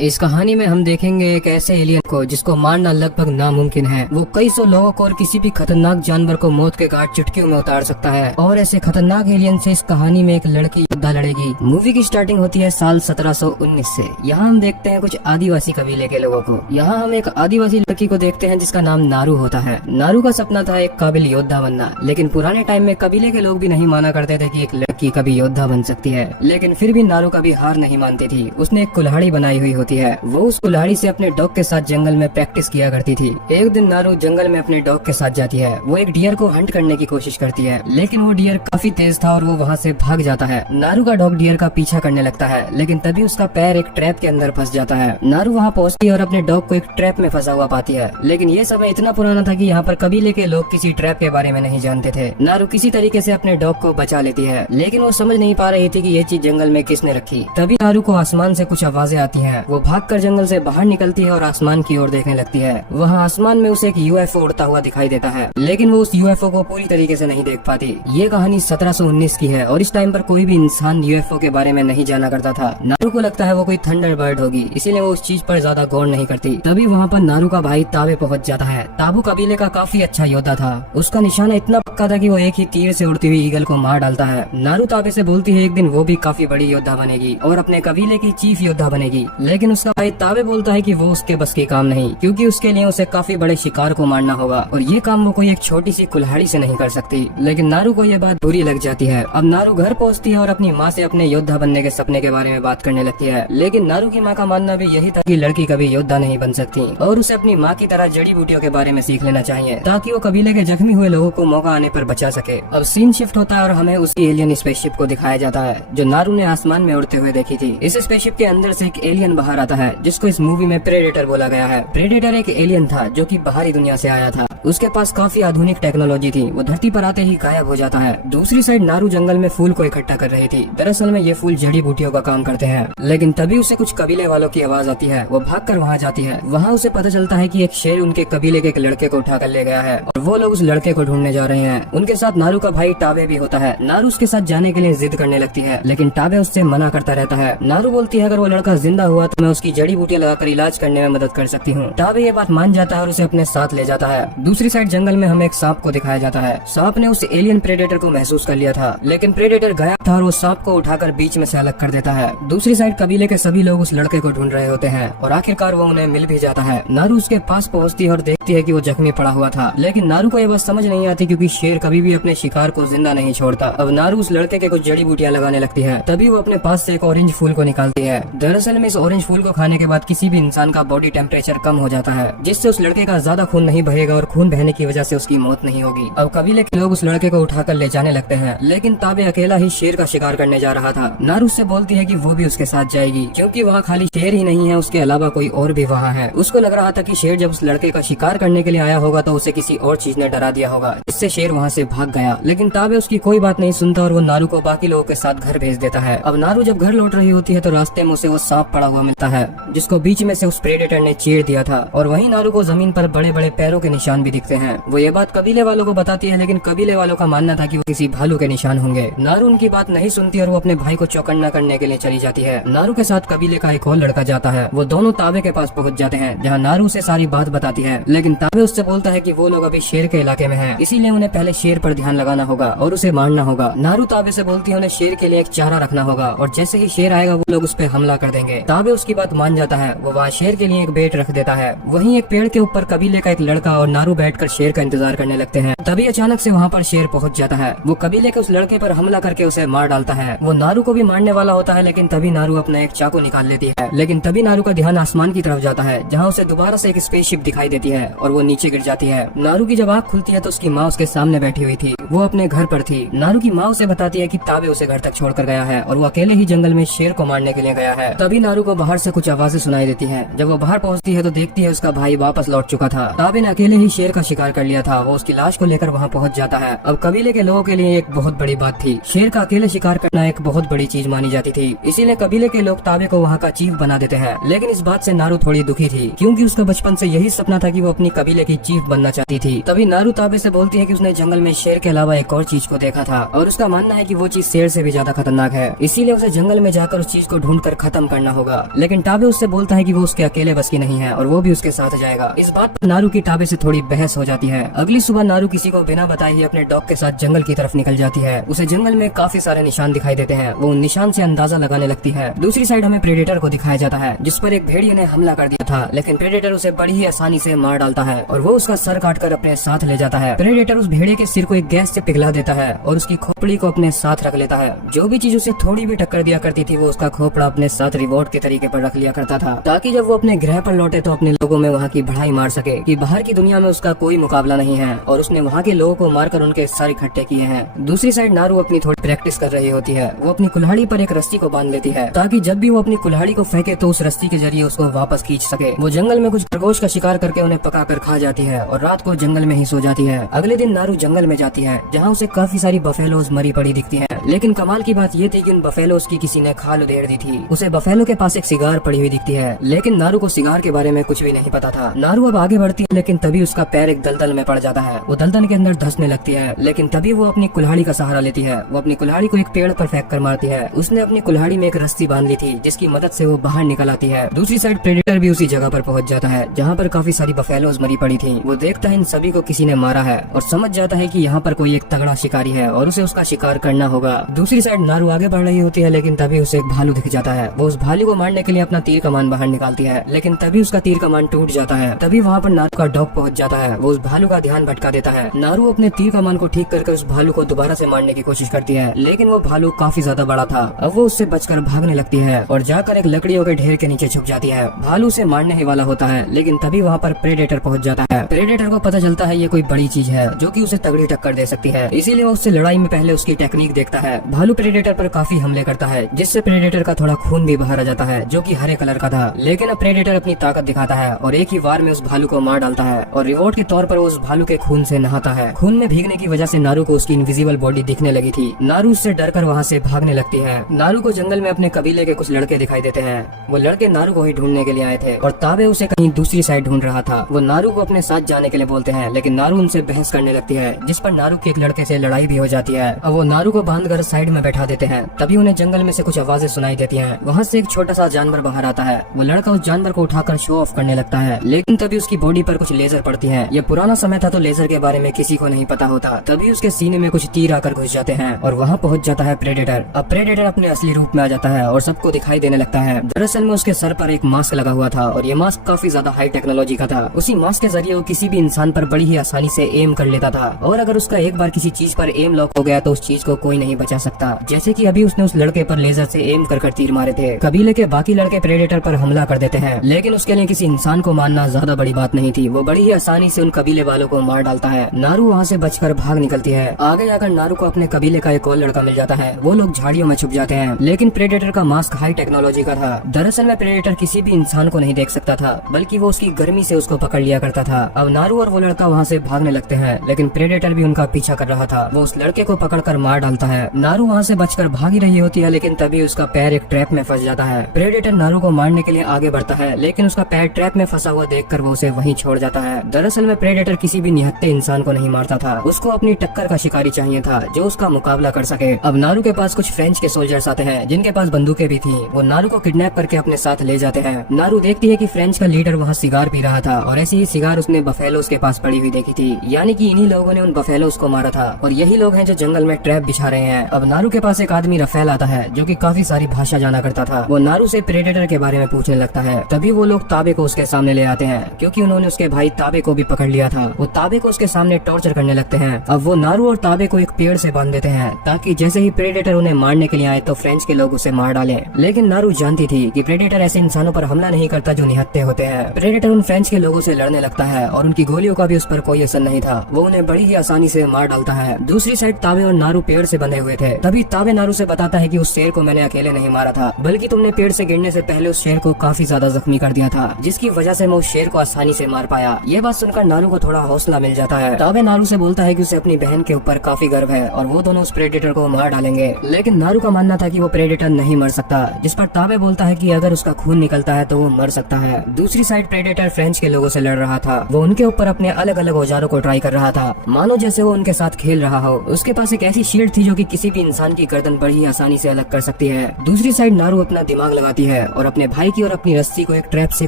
इस कहानी में हम देखेंगे एक ऐसे एलियन को जिसको मारना लगभग नामुमकिन है। वो कई सौ लोगों को और किसी भी खतरनाक जानवर को मौत के घाट चुटकियों में उतार सकता है। और ऐसे खतरनाक एलियन से इस कहानी में एक लड़की योद्धा लड़ेगी। मूवी की स्टार्टिंग होती है साल 1719 से। यहाँ हम देखते हैं कुछ आदिवासी कबीले के लोगों को। यहाँ हम एक आदिवासी लड़की को देखते हैं जिसका नाम नारू होता है। नारू का सपना था एक काबिल योद्धा बनना, लेकिन पुराने टाइम में कबीले के लोग भी नहीं माना करते थे कि एक लड़की कभी योद्धा बन सकती है। लेकिन फिर भी नारू कभी हार नहीं मानती थी। उसने एक कुल्हाड़ी बनाई हुई होती है। वो उस कुल्हाड़ी से अपने डॉग के साथ जंगल में प्रैक्टिस किया करती थी। एक दिन नारू जंगल में अपने डॉग के साथ जाती है। वो एक डियर को हंट करने की कोशिश करती है, लेकिन वो डियर काफी तेज था और वो वहाँ से भाग जाता है। नारू का डॉग डियर का पीछा करने लगता है, लेकिन तभी उसका पैर एक ट्रैप के अंदर फंस जाता है। नारू वहाँ पहुँचती है और अपने डॉग को एक ट्रैप में फंसा हुआ पाती है। लेकिन ये समय इतना पुराना था कि यहाँ पर कबीले के लोग किसी ट्रैप के बारे में नहीं जानते थे। नारू किसी तरीके से अपने डॉग को बचा लेती है, लेकिन वो समझ नहीं पा रही थी कि ये चीज जंगल में किसने रखी। तभी नारू को आसमान से कुछ आवाजें आती हैं। वो भागकर जंगल से बाहर निकलती है और आसमान की ओर देखने लगती है। वहाँ आसमान में उसे एक यूएफओ उड़ता हुआ दिखाई देता है, लेकिन वो उस यूएफओ को पूरी तरीके से नहीं देख पाती। ये कहानी 1719 की है और इस टाइम पर कोई भी इंसान यूएफओ के बारे में नहीं जाना करता था। नारू को लगता है वो कोई थंडरबर्ड होगी, इसीलिए वो उस चीज पर ज्यादा गौर नहीं करती। तभी वहाँ पर नारू का भाई ताबे पहुँच जाता है। ताबू कबीले का काफी अच्छा योद्धा था। उसका निशाना इतना पक्का था कि वो एक ही तीर से उड़ती हुई ईगल को मार डालता है। नारू ताबे से बोलती है एक दिन वो भी काफी बड़ी योद्धा बनेगी और अपने कबीले की चीफ योद्धा बनेगी। लेकिन उसका भाई ताबे बोलता है कि वो उसके बस की काम नहीं, क्योंकि उसके लिए उसे काफी बड़े शिकार को मारना होगा और ये काम वो कोई एक छोटी सी कुल्हाड़ी से नहीं कर सकती। लेकिन नारू को ये बात बुरी लग जाती है। अब नारू घर पहुँचती है और अपनी माँ से अपने योद्धा बनने के सपने के बारे में बात करने लगती है। लेकिन नारू की माँ का मानना भी यही था कि लड़की कभी योद्धा नहीं बन सकती और उसे अपनी माँ की तरह जड़ी बूटियों के बारे में सीख लेना चाहिए, ताकि वो कबीले के जख्मी हुए लोगों को मौका आने पर बचा सके। अब सीन शिफ्ट होता है और हमें उसी एलियन स्पेसशिप को दिखाया जाता है जो नारू ने आसमान में उड़ते हुए देखी थी। इस स्पेसशिप के अंदर से एक एलियन बाहर आता है जिसको इस मूवी में प्रेडेटर बोला गया है। प्रेडेटर एक एलियन था जो कि बाहरी दुनिया से आया था। उसके पास काफी आधुनिक टेक्नोलॉजी थी। वो धरती पर आते ही गायब हो जाता है। दूसरी साइड नारू जंगल में फूल को इकट्ठा कर रही थी। दरअसल में ये फूल जड़ी बूटियों का काम करते हैं। लेकिन तभी उसे कुछ कबीले वालों की आवाज आती है। वो भागकर वहाँ जाती है। वहाँ उसे पता चलता है कि एक शेर उनके कबीले के एक लड़के को उठा कर ले गया है और वो लोग उस लड़के को ढूंढने जा रहे हैं। उनके साथ नारू का भाई टाबे भी होता है। नारू उसके साथ जाने के लिए जिद करने लगती है, लेकिन टाबे उससे मना करता रहता है। नारू बोलती है अगर वो लड़का जिंदा हुआ तो मैं उसकी जड़ी बूटियां लगाकर इलाज करने में मदद कर सकती हूँ। टाबे ये बात मान जाता है और उसे अपने साथ ले जाता है। दूसरी साइड जंगल में हमें एक सांप को दिखाया जाता है। सांप ने उस एलियन प्रेडेटर को महसूस कर लिया था, लेकिन प्रेडेटर गायब था और वो सांप को उठाकर बीच में से अलग कर देता है। दूसरी साइड कबीले के सभी लोग उस लड़के को ढूंढ रहे होते हैं और आखिरकार वो उन्हें मिल भी जाता है। नारू उसके पास पहुँचती है और देखती है कि वो जख्मी पड़ा हुआ था, लेकिन नारू को ये बात समझ नहीं आती क्योंकि शेर कभी भी अपने शिकार को जिंदा नहीं छोड़ता। अब नारू उस लड़के के कुछ जड़ी बूटियां लगाने लगती है। तभी वो अपने पास से एक ऑरेंज फूल को निकालती है। दरअसल में इस ऑरेंज फूल को खाने के बाद किसी भी इंसान का बॉडी टेम्परेचर कम हो जाता है, जिससे उस लड़के का ज्यादा खून नहीं बहेगा और खून बहने की वजह से उसकी मौत नहीं होगी। अब कबीले के लोग उस लड़के को उठाकर ले जाने लगते हैं, लेकिन ताबे अकेला ही शेर का शिकार करने जा रहा था। नारू उससे बोलती है कि वो भी उसके साथ जाएगी, क्योंकि वहाँ खाली शेर ही नहीं है, उसके अलावा कोई और भी वहाँ है। उसको लग रहा था कि शेर जब उस लड़के का शिकार करने के लिए आया होगा तो उसे किसी और चीज ने डरा दिया होगा, इससे शेर वहाँ से भाग गया। लेकिन ताबे उसकी कोई बात नहीं सुनता और वो नारू को बाकी लोगों के साथ घर भेज देता है। अब नारू जब घर लौट रही होती है तो रास्ते में उसे वो सांप पड़ा हुआ मिलता है जिसको बीच में से उस प्रेडेटर ने चीर दिया था, और वहीं नारू को जमीन पर बड़े बड़े पैरों के निशान भी दिखते हैं। वो ये बात कबीले वालों को बताती है, लेकिन कबीले वालों का मानना था कि वो किसी भालू के निशान होंगे। नारू उनकी बात नहीं सुनती और वो अपने भाई को चौकन्ना करने के लिए चली जाती है। नारू के साथ कबीले का एक और लड़का जाता है। वो दोनों ताबे के पास पहुंच जाते हैं, जहाँ नारू उसे सारी बात बताती है, लेकिन ताबे उससे बोलता है कि वो लोग अभी शेर के इलाके में हैं, इसीलिए उन्हें पहले शेर पर ध्यान लगाना होगा और उसे मारना होगा। नारू ताबे से बोलती है उन्हें शेर के लिए एक चारा रखना होगा और जैसे ही शेर आएगा वो लोग उस पर हमला कर देंगे। ताबे उसकी बात मान जाता है। वो वहाँ शेर के लिए एक बेट रख देता है। वहीं एक पेड़ के ऊपर कबीले का एक लड़का और नारू बैठकर शेर का इंतजार करने लगते हैं। तभी अचानक से वहाँ पर शेर पहुँच जाता है। वो कबीले के उस लड़के पर हमला करके उसे मार डालता है। वो नारू को भी मारने वाला होता है, लेकिन तभी नारू अपना एक चाकू निकाल लेती है। लेकिन तभी नारू का ध्यान आसमान की तरफ जाता है, जहाँ उसे दोबारा से एक स्पेसशिप दिखाई देती है और वो नीचे गिर जाती है। नारू की जब आँख खुलती है तो उसकी माँ उसके सामने बैठी हुई थी। वो अपने घर पर थी। नारू की माँ उसे बताती है कि ताबे उसे घर तक छोड़कर गया है और वो अकेले ही जंगल में शेर को मारने के लिए गया है। तभी नारू को बाहर से कुछ आवाजें सुनाई देती है। जब वो बाहर पहुँचती है तो देखती है उसका भाई वापस लौट चुका था। ताबे ने अकेले ही शेर शेर का शिकार कर लिया था वो उसकी लाश को लेकर वहाँ पहुँच जाता है। अब कबीले के लोगों के लिए एक बहुत बड़ी बात थी, शेर का अकेले शिकार करना एक बहुत बड़ी चीज मानी जाती थी, इसीलिए कबीले के लोग ताबे को वहाँ का चीफ बना देते हैं। लेकिन इस बात से नारू थोड़ी दुखी थी, क्योंकि उसका बचपन से यही सपना था कि वो अपनी कबीले की चीफ बनना चाहती थी। तभी नारू ताबे से बोलती है कि उसने जंगल में शेर के अलावा एक और चीज को देखा था और उसका मानना है कि वो चीज शेर से भी ज्यादा खतरनाक है, इसीलिए उसे जंगल में जाकर उस चीज को ढूंढकर खत्म करना होगा। लेकिन ताबे उससे बोलता है कि वो उसके अकेले बस की नहीं है और वो भी उसके साथ जाएगा। इस बात पर नारू की ताबे से थोड़ी बहस हो जाती है। अगली सुबह नारू किसी को बिना बताए ही अपने डॉग के साथ जंगल की तरफ निकल जाती है। उसे जंगल में काफी सारे निशान दिखाई देते हैं, वो उन निशान से अंदाजा लगाने लगती है। दूसरी साइड हमें प्रेडेटर को दिखाया जाता है, जिस पर एक भेड़िए ने हमला कर दिया था, लेकिन प्रेडेटर उसे बड़ी ही आसानी से मार डालता है और वो उसका सर काटकर अपने साथ ले जाता है। प्रेडेटर उस भेड़िए के सिर को एक गैस से पिघला देता है और उसकी खोपड़ी को अपने साथ रख लेता है। जो भी चीज उसे थोड़ी भी टक्कर दिया करती थी वो उसका खोपड़ा अपने साथ रिवॉर्ड के तरीके पर रख लिया करता था, ताकि जब वो अपने ग्रह पर लौटे तो अपने लोगों में वहाँ की बढ़ाई मार सके कि बाहर की दुनिया में उसका कोई मुकाबला नहीं है, और उसने वहाँ के लोगों को मारकर उनके सर इकट्ठे किए हैं। दूसरी साइड नारू अपनी थोड़ी प्रैक्टिस कर रही होती है। वो अपनी कुल्हाड़ी पर एक रस्सी को बांध लेती है, ताकि जब भी वो अपनी कुल्हाड़ी को फेंके तो उस रस्सी के जरिए उसको वापस खींच सके। वो जंगल में कुछ खरगोश का शिकार करके उन्हें पकाकर खा जाती है और रात को जंगल में ही सो जाती है। अगले दिन नारू जंगल में जाती है, जहाँ उसे काफी सारी बफेलोज मरी पड़ी दिखती हैं। लेकिन कमाल की बात ये थी कि उन बफेलोज की किसी ने खाल उधेड़ दी थी। उसे बफेलो के पास एक सिगार पड़ी हुई दिखती है, लेकिन नारू को सिगार के बारे में कुछ भी नहीं पता था। नारू अब आगे बढ़ती है, लेकिन तभी उसका पैर एक दलदल में पड़ जाता है। वो दलदल के अंदर धंसने लगती है, लेकिन तभी वो अपनी कुल्हाड़ी का सहारा लेती है। वो अपनी कुल्हाड़ी को एक पेड़ पर फेंक कर मारती है। उसने अपनी कुल्हाड़ी में एक रस्सी बांध ली थी, जिसकी मदद से वो बाहर निकल आती है। दूसरी साइड प्रेडेटर भी उसी जगह पर पहुंच जाता है, जहाँ पर काफी सारी बफेलोज मरी पड़ी थी। वो देखता है इन सभी को किसी ने मारा है और समझ जाता है कि यहाँ पर कोई एक तगड़ा शिकारी है और उसे उसका शिकार करना होगा। दूसरी साइड नारू आगे बढ़ रही होती है, लेकिन तभी उसे एक भालू दिख जाता है। वो उस भालू को मारने के लिए अपना तीर कमान बाहर निकालती है, लेकिन तभी उसका तीर कमान टूट जाता है। तभी वहाँ पर नारू का डॉग पहुंच जाता है। वो उस भालू का ध्यान भटका देता है। नारू अपने तीर कमान को ठीक करके उस भालू को दोबारा से मारने की कोशिश करती है, लेकिन वो भालू काफी ज्यादा बड़ा था। अब वो उससे बचकर भागने लगती है और जाकर एक लकड़ियों के ढेर के नीचे छुप जाती है। भालू से मारने ही वाला होता है, लेकिन तभी वहाँ पर प्रेडेटर पहुंच जाता है। प्रेडेटर को पता चलता है ये कोई बड़ी चीज है जो कि उसे तगड़ी टक्कर दे सकती है, इसीलिए वो उससे लड़ाई में पहले उसकी टेक्निक देखता है। भालू प्रेडेटर पर काफी हमले करता है, जिससे प्रेडेटर का थोड़ा खून भी बाहर आ जाता है, जो कि हरे कलर का था। लेकिन अब प्रेडेटर अपनी ताकत दिखाता है और एक ही वार में उस भालू को मार डालता है और रिवॉर्ड के तौर पर वो उस भालू के खून से नहाता है। खून में भीगने की वजह से नारू को उसकी इनविजिबल बॉडी दिखने लगी थी। नारू उससे डरकर वहाँ से भागने लगती है। नारू को जंगल में अपने कबीले के कुछ लड़के दिखाई देते हैं। वो लड़के नारू को ही ढूंढने के लिए आए थे और ताबे उसे कहीं दूसरी साइड ढूंढ रहा था। वो नारू को अपने साथ जाने के लिए बोलते हैं, लेकिन नारू उनसे बहस करने लगती है, जिस पर नारू के एक लड़के से लड़ाई भी हो जाती है। अब वो नारू को बांधकर साइड में बैठा देते हैं। तभी उन्हें जंगल में से कुछ आवाजें सुनाई देती हैं। वहाँ से एक छोटा सा जानवर बाहर आता है। वो लड़का उस जानवर को उठाकर शो ऑफ करने लगता है, लेकिन तभी उसकी बॉडी पर कुछ लेजर पड़ती है। ये पुराना समय था तो लेजर के बारे में किसी को नहीं पता होता। तभी उसके सीने में कुछ तीर आकर घुस जाते हैं और वहाँ पहुँच जाता है प्रेडेटर। अब प्रेडेटर अपने असली रूप में आ जाता है और सबको दिखाई देने लगता है। दरअसल में उसके सर पर एक मास्क लगा हुआ था और ये मास्क काफी ज्यादा हाई टेक्नोलॉजी का था। उसी मास्क के जरिए वो किसी भी इंसान पर बड़ी ही आसानी से एम कर लेता था और अगर उसका एक बार किसी चीज पर एम लॉक हो गया तो उस चीज को कोई नहीं बचा सकता। जैसे कि अभी उसने उस लड़के पर लेजर से एम कर तीर मारे थे। कबीले के बाकी लड़के प्रेडेटर पर हमला कर देते हैं, लेकिन उसके लिए किसी इंसान को मारना ज्यादा बड़ी बात नहीं थी। वो बड़ी ही आसानी से उन कबीले वालों को मार डालता है। नारू वहाँ से बचकर भाग निकलती है। आगे जाकर नारू को अपने कबीले का एक और लड़का मिल जाता है। वो लोग झाड़ियों में छुप जाते हैं, लेकिन प्रेडेटर का मास्क हाई टेक्नोलॉजी का था। दरअसल में प्रेडेटर किसी भी इंसान को नहीं देख सकता था, बल्कि वो उसकी गर्मी से उसको पकड़ लिया करता था। अब नारू और वो लड़का वहाँ से भागने लगते हैं, लेकिन प्रेडेटर भी उनका पीछा कर रहा था। वो उस लड़के को पकड़कर मार डालता है। नारू वहाँ से बचकर भाग ही रही होती है, लेकिन तभी उसका पैर एक ट्रैप में फंस जाता है। प्रेडेटर नारू को मारने के लिए आगे बढ़ता है, लेकिन उसका पैर ट्रैप में फंसा हुआ देखकर वो उसे वहीं छोड़ जाता है। दरअसल में प्रेडेटर किसी भी निहत्थे इंसान को नहीं मारता था। उसको अपनी टक्कर का शिकारी चाहिए था जो उसका मुकाबला कर सके। अब नारू के पास कुछ फ्रेंच के सोल्जर्स आते हैं, जिनके पास बंदूकें भी थी। वो नारू को किडनैप करके अपने साथ ले जाते हैं। नारू देखती है कि फ्रेंच का लीडर वहाँ सिगार पी रहा था और ऐसी ही सिगार उसने बफेलोस के पास पड़ी हुई देखी थी, यानी कि इन्हीं लोगों ने उन बफेलोस को मारा था और यही लोग हैं जो जंगल में ट्रैप बिछा रहे हैं। अब नारू के पास एक आदमी रफेल आता है, जो कि काफी सारी भाषा जाना करता था। वो नारू से प्रेडेटर के बारे में पूछने लगता है। तभी वो लोग ताबे को उसके सामने ले आते हैं, क्योंकि उन्होंने उसके भाई ताबे को भी पकड़ लिया था। वो ताबे को उसके सामने टॉर्चर करने लगते हैं। अब वो नारू और ताबे को एक पेड़ से बांध देते हैं, ताकि जैसे ही प्रेडेटर उन्हें मारने के लिए आए तो फ्रेंच के लोग उसे मार डालें। लेकिन नारू जानती थी कि प्रेडेटर ऐसे इंसानों पर हमला नहीं करता जो निहत्थे होते हैं। प्रेडेटर उन फ्रेंच के लोगों से लड़ने लगता है और उनकी गोलियों का भी उस पर कोई असर नहीं था। वो उन्हें बड़ी ही आसानी से मार डालता है। दूसरी साइड ताबे और नारू पेड़ से बंधे हुए थे। तभी ताबे नारू से बताता है कि उस शेर को मैंने अकेले नहीं मारा था, बल्कि तुमने पेड़ से गिरने से पहले उस शेर को काफी ज्यादा जख्मी कर दिया था, जिसकी वजह से मैं उस शेर को आसानी से मार पाया। ये बात सुनकर सुनकर नारू को थोड़ा हौसला मिल जाता है। ताबे नारू से बोलता है कि उसे अपनी बहन के ऊपर काफी गर्व है और वो दोनों उस प्रेडेटर को मार डालेंगे। लेकिन नारू का मानना था कि वो प्रेडेटर नहीं मर सकता, जिस पर ताबे बोलता है कि अगर उसका खून निकलता है तो वो मर सकता है। दूसरी साइड प्रेडेटर फ्रेंच के लोगों से लड़ रहा था। वो उनके ऊपर अपने अलग अलग औजारों को ट्राई कर रहा था, मानो जैसे वो उनके साथ खेल रहा हो। उसके पास एक ऐसी शील्ड थी जो कि किसी भी इंसान की गर्दन बड़ी आसानी से अलग कर सकती है। दूसरी साइड नारू अपना दिमाग लगाती है और अपने भाई की और अपनी रस्सी को एक ट्रैप से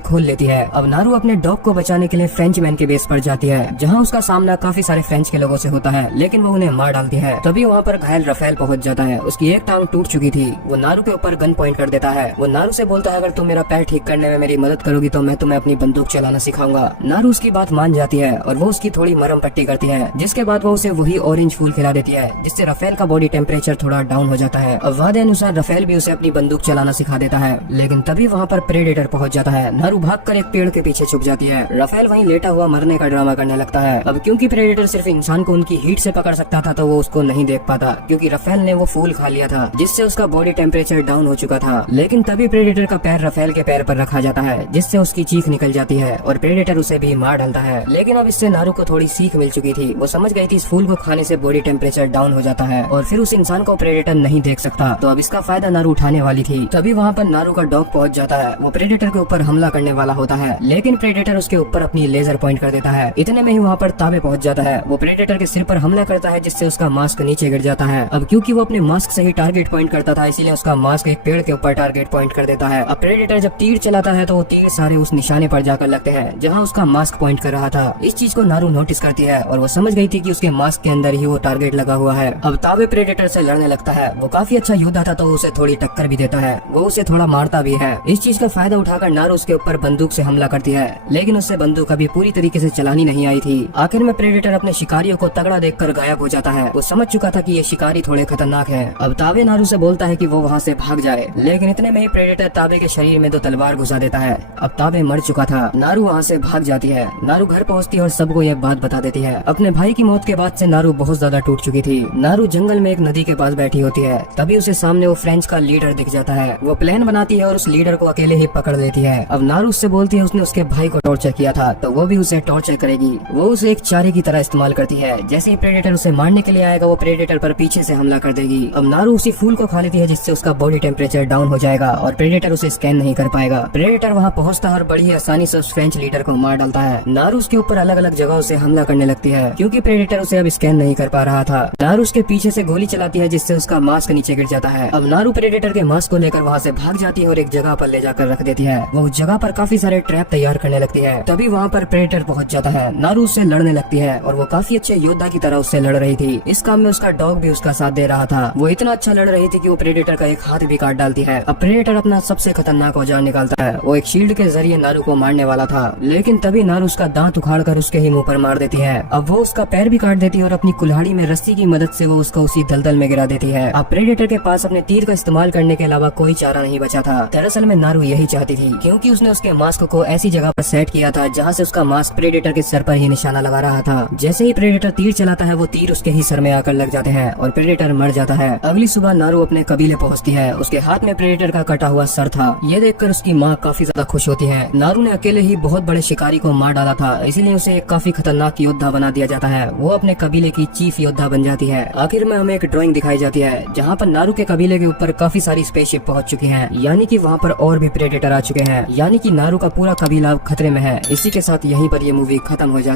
खोल लेती है। अब नारू अपने डॉग को बचाने के लिए फ्रेंच मैन के बेस पर जाती है, जहाँ उसका सामना काफी सारे फ्रेंच के लोगों से होता है, लेकिन वो उन्हें मार डालती है। तभी वहाँ पर घायल रफेल पहुँच जाता है। उसकी एक टांग टूट चुकी थी। वो नारू के ऊपर गन पॉइंट कर देता है। वो नारू से बोलता है, अगर तुम मेरा पैर ठीक करने में मेरी मदद करोगी तो मैं तुम्हें अपनी बंदूक चलाना सिखाऊंगा। नारू उसकी बात मान जाती है और वो उसकी थोड़ी मरहम पट्टी करती है, जिसके बाद वो उसे वही ऑरेंज फूल खिला देती है, जिससे रफेल का बॉडी टेम्परेचर थोड़ा डाउन हो जाता है। अब वादे अनुसार रफेल भी उसे अपनी बंदूक चलाना सिखा देता है। लेकिन तभी वहाँ पर प्रेडेटर पहुँच जाता है। नारू भागकर एक पेड़ के पीछे छुप जाती है। रफेल वहीं लेटा हुआ मरने का ड्रामा करने लगता है। अब क्योंकि प्रेडेटर सिर्फ इंसान को उनकी हीट से पकड़ सकता था तो वो उसको नहीं देख पाता, क्योंकि रफेल ने वो फूल खा लिया था, जिससे उसका बॉडी टेम्परेचर डाउन हो चुका था। लेकिन तभी प्रेडेटर का पैर रफेल के पैर पर रखा जाता है, जिससे उसकी चीख निकल जाती है और प्रेडेटर उसे भी मार डालता है। लेकिन अब इससे नारू को थोड़ी सीख मिल चुकी थी। वो समझ गई थी इस फूल को खाने से बॉडी टेम्परेचर डाउन हो जाता है और फिर उस इंसान को प्रेडेटर नहीं देख सकता, तो अब इसका फायदा नारू उठाने वाली थी। तभी वहाँ पर नारू का डॉग पहुँच जाता है। वो प्रेडेटर के ऊपर हमला करने वाला होता है, लेकिन प्रेडेटर उसके ऊपर अपनी लेजर पॉइंट कर देता है। इतने में ही वहाँ पर ताबे पहुँच जाता है। वो प्रेडेटर के सिर पर हमला करता है, जिससे उसका मास्क नीचे गिर जाता है। अब क्योंकि वो अपने मास्क से ही टारगेट पॉइंट करता था, इसीलिए उसका मास्क एक पेड़ के ऊपर टारगेट पॉइंट कर देता है। अब प्रेडेटर जब तीर चलाता है तो वो तीर सारे उस निशाने पर जाकर लगते हैं जहाँ उसका मास्क पॉइंट कर रहा था। इस चीज को नारू नोटिस करती है और वो समझ गई थी कि उसके मास्क के अंदर ही वो टारगेट लगा हुआ है। अब ताबे प्रेडेटर से लड़ने लगता है। वो काफी अच्छा योद्धा था तो उसे थोड़ी टक्कर भी देता है। वो उसे थोड़ा मारता भी है। इस चीज का फायदा उठाकर नारू उसके ऊपर बंदूक से हमला करती है, लेकिन उससे बंदूक अभी पूरी तरीके से चलानी नहीं आई थी। आखिर में प्रेडेटर अपने शिकारियों को तगड़ा देखकर गायब हो जाता है। वो समझ चुका था कि ये शिकारी थोड़े खतरनाक हैं। अब ताबे नारू से बोलता है कि वो वहाँ से भाग जाए, लेकिन इतने में ही प्रेडेटर ताबे के शरीर में 2 तलवार घुसा देता है। अब ताबे मर चुका था। नारू वहाँ से भाग जाती है। नारू घर पहुँचती है और सबको यह बात बता देती है। अपने भाई की मौत के बाद से नारू बहुत ज्यादा टूट चुकी थी। नारू जंगल में एक नदी के पास बैठी होती है। तभी उसे सामने वो फ्रेंच का लीडर दिख जाता है। वो प्लान बनाती है और उस लीडर को अकेले ही पकड़ लेती है। अब नारू उससे बोलती है उसने उसके भाई को टॉर्चर किया था तो वो भी उसे टॉर्चर करेगी। वो उसे एक चारे की तरह इस्तेमाल करती है। जैसे ही प्रेडेटर उसे मारने के लिए आएगा वो प्रेडेटर पर पीछे से हमला कर देगी। अब नारू उसी फूल को खा लेती है, जिससे उसका बॉडी टेम्परेचर डाउन हो जाएगा और प्रेडेटर उसे स्कैन नहीं कर पाएगा। प्रेडेटर वहाँ पहुँचता है और बड़ी आसानी से उस फ्रेंच लीडर को मार डालता है। नारू उसके ऊपर अलग अलग जगहों से हमला करने लगती है, क्योंकि प्रेडेटर उसे अब स्कैन नहीं कर पा रहा था। नारू उसके पीछे से गोली चलाती है, जिससे उसका मास्क नीचे गिर जाता है। अब नारू प्रेडेटर के मास्क को लेकर वहाँ से भाग जाती है और एक जगह पर ले जाकर रख देती है। वो उस जगह पर काफी सारे ट्रैप तैयार करने लगती है। तभी वहाँ पर प्रेडेटर पहुँच जाता है। नारू उससे लड़ने लगती है और वो काफी अच्छे योद्धा की तरह उससे लड़ रही थी। इस काम में उसका डॉग भी उसका साथ दे रहा था। वो इतना अच्छा लड़ रही थी कि वो प्रेडेटर का एक हाथ भी काट डालती है। अब प्रेडेटर अपना सबसे खतरनाक औजार निकालता है। वो एक शील्ड के जरिए नारू को मारने वाला था, लेकिन तभी नारू उसका दांत उखाड़कर उसके ही मुंह पर मार देती है। अब वो उसका पैर भी काट देती है और अपनी कुल्हाड़ी में रस्सी की मदद से वो उसको उसी दलदल में गिरा देती है। अब प्रेडेटर के पास अपने तीर का इस्तेमाल करने के अलावा कोई चारा नहीं बचा था। दरअसल में नारू यही चाहती थी, क्योंकि उसने उसके मास्क को ऐसी जगह पर सेट किया था जहाँ से उसका मास्क प्रेडेटर के सर पर ही निशाना लगा रहा था। जैसे ही प्रेडेटर तीर चलाता है वो तीर उसके ही सर में आकर लग जाते हैं और प्रेडेटर मर जाता है। अगली सुबह नारू अपने कबीले पहुँचती है। उसके हाथ में प्रेडेटर का कटा हुआ सर था। ये देखकर उसकी माँ काफी ज्यादा खुश होती है। नारू ने अकेले ही बहुत बड़े शिकारी को मार डाला था, इसीलिए उसे एक काफी खतरनाक योद्धा बना दिया जाता है। वो अपने कबीले की चीफ योद्धा बन जाती है। आखिर में हमें एक ड्राइंग दिखाई जाती है जहाँ पर नारू के कबीले के ऊपर काफी सारी स्पेसशिप पहुँच चुकी है, यानी कि वहाँ पर और भी प्रेडेटर आ चुके हैं, यानी कि नारू का पूरा कबीला खतरे में है। इसी के साथ यहीं पर ये मूवी खत्म हो जाती है।